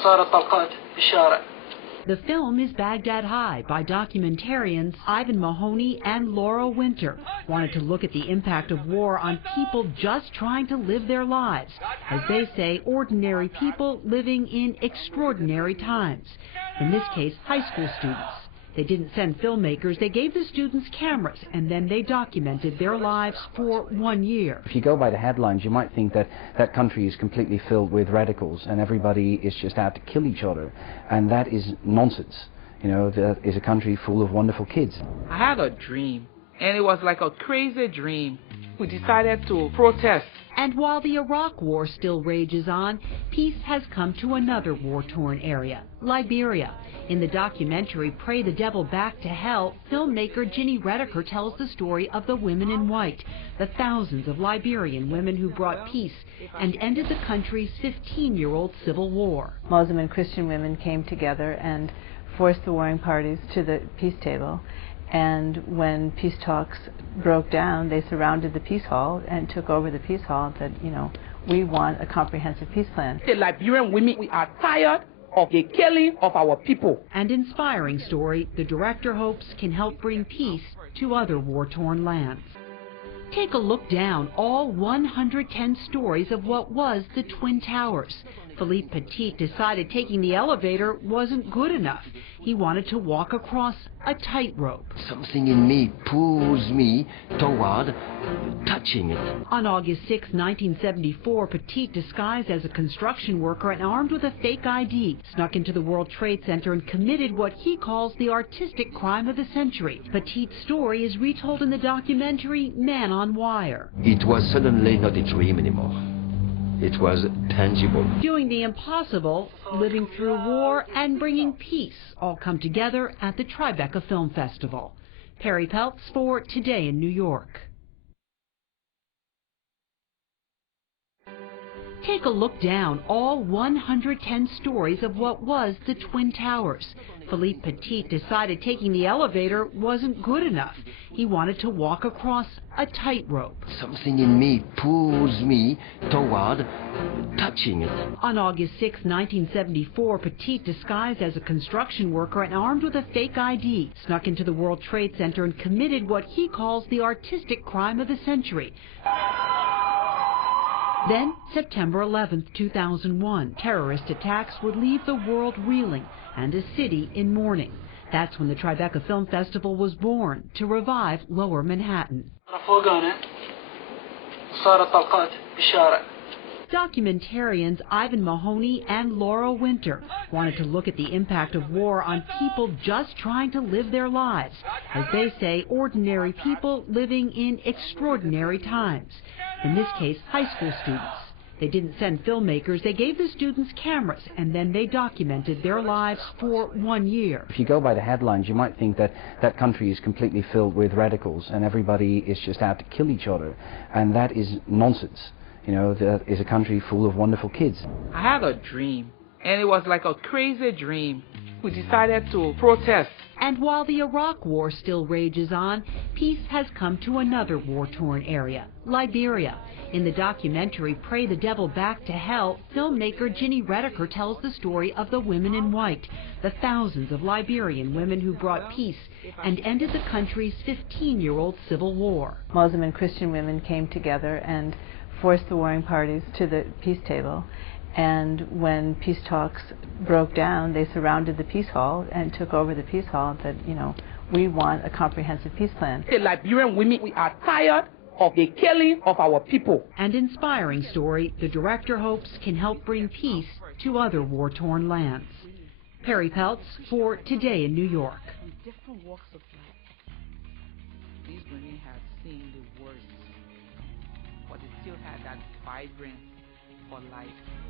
The film is Baghdad High by documentarians Ivan Mahoney and Laura Winter. Wanted to look at the impact of war on people just trying to live their lives. As they say, ordinary people living in extraordinary times. In this case, high school students. They didn't send filmmakers, they gave the students cameras, and then they documented their lives for 1 year. If you go by the headlines, you might think that that country is completely filled with radicals and everybody is just out to kill each other. And that is nonsense. You know, that is a country full of wonderful kids. I had a dream, and it was like a crazy dream. We decided to protest. And while the Iraq War still rages on, peace has come to another war-torn area, Liberia. In the documentary Pray the Devil Back to Hell, filmmaker Ginny Redeker tells the story of the women in white, the thousands of Liberian women who brought peace and ended the country's 15-year-old civil war. Muslim and Christian women came together and forced the warring parties to the peace table. And when peace talks broke down, they surrounded the peace hall and took over the peace hall that, you know, we want a comprehensive peace plan. The Liberian women, we are tired of the killing of our people. An inspiring story the director hopes can help bring peace to other war-torn lands. Take a look down all 110 stories of what was the Twin Towers. Philippe Petit decided taking the elevator wasn't good enough. He wanted to walk across a tightrope. Something in me pulls me toward touching it. On August 6, 1974, Petit, disguised as a construction worker and armed with a fake ID, snuck into the World Trade Center and committed what he calls the artistic crime of the century. Petit's story is retold in the documentary Man on Wire. It was suddenly not a dream anymore. It was tangible. Doing the impossible, living through war, and bringing peace all come together at the Tribeca Film Festival. Perry Peltz for Today in New York. Take a look down all 110 stories of what was the Twin Towers. Philippe Petit decided taking the elevator wasn't good enough. He wanted to walk across a tightrope. Something in me pulls me toward touching it. On August 6, 1974, Petit, disguised as a construction worker and armed with a fake ID, snuck into the World Trade Center and committed what he calls the artistic crime of the century. Then, September 11, 2001, terrorist attacks would leave the world reeling and a city in mourning. That's when the Tribeca Film Festival was born, to revive Lower Manhattan. Documentarians Ivan Mahoney and Laura Winter wanted to look at the impact of war on people just trying to live their lives. As they say, ordinary people living in extraordinary times. In this case, high school students. They didn't send filmmakers, they gave the students cameras, and then they documented their lives for 1 year. If you go by the headlines, you might think that that country is completely filled with radicals and everybody is just out to kill each other. And that is nonsense. You know, that is a country full of wonderful kids. I had a dream, and it was like a crazy dream. We decided to protest. And while the Iraq War still rages on, peace has come to another war-torn area, Liberia. In the documentary Pray the Devil Back to Hell, filmmaker Ginny Redeker tells the story of the women in white, the thousands of Liberian women who brought peace and ended the country's 15-year-old civil war. Muslim and Christian women came together and forced the warring parties to the peace table. And when peace talks broke down, they surrounded the peace hall and took over the peace hall that, you know, we want a comprehensive peace plan. The Liberian women, we are tired of the killing of our people. An inspiring story the director hopes can help bring peace to other war-torn lands. Perry Peltz for Today in New York. Different walks of life. These women have seen the worst, but they still had that vibrance for life.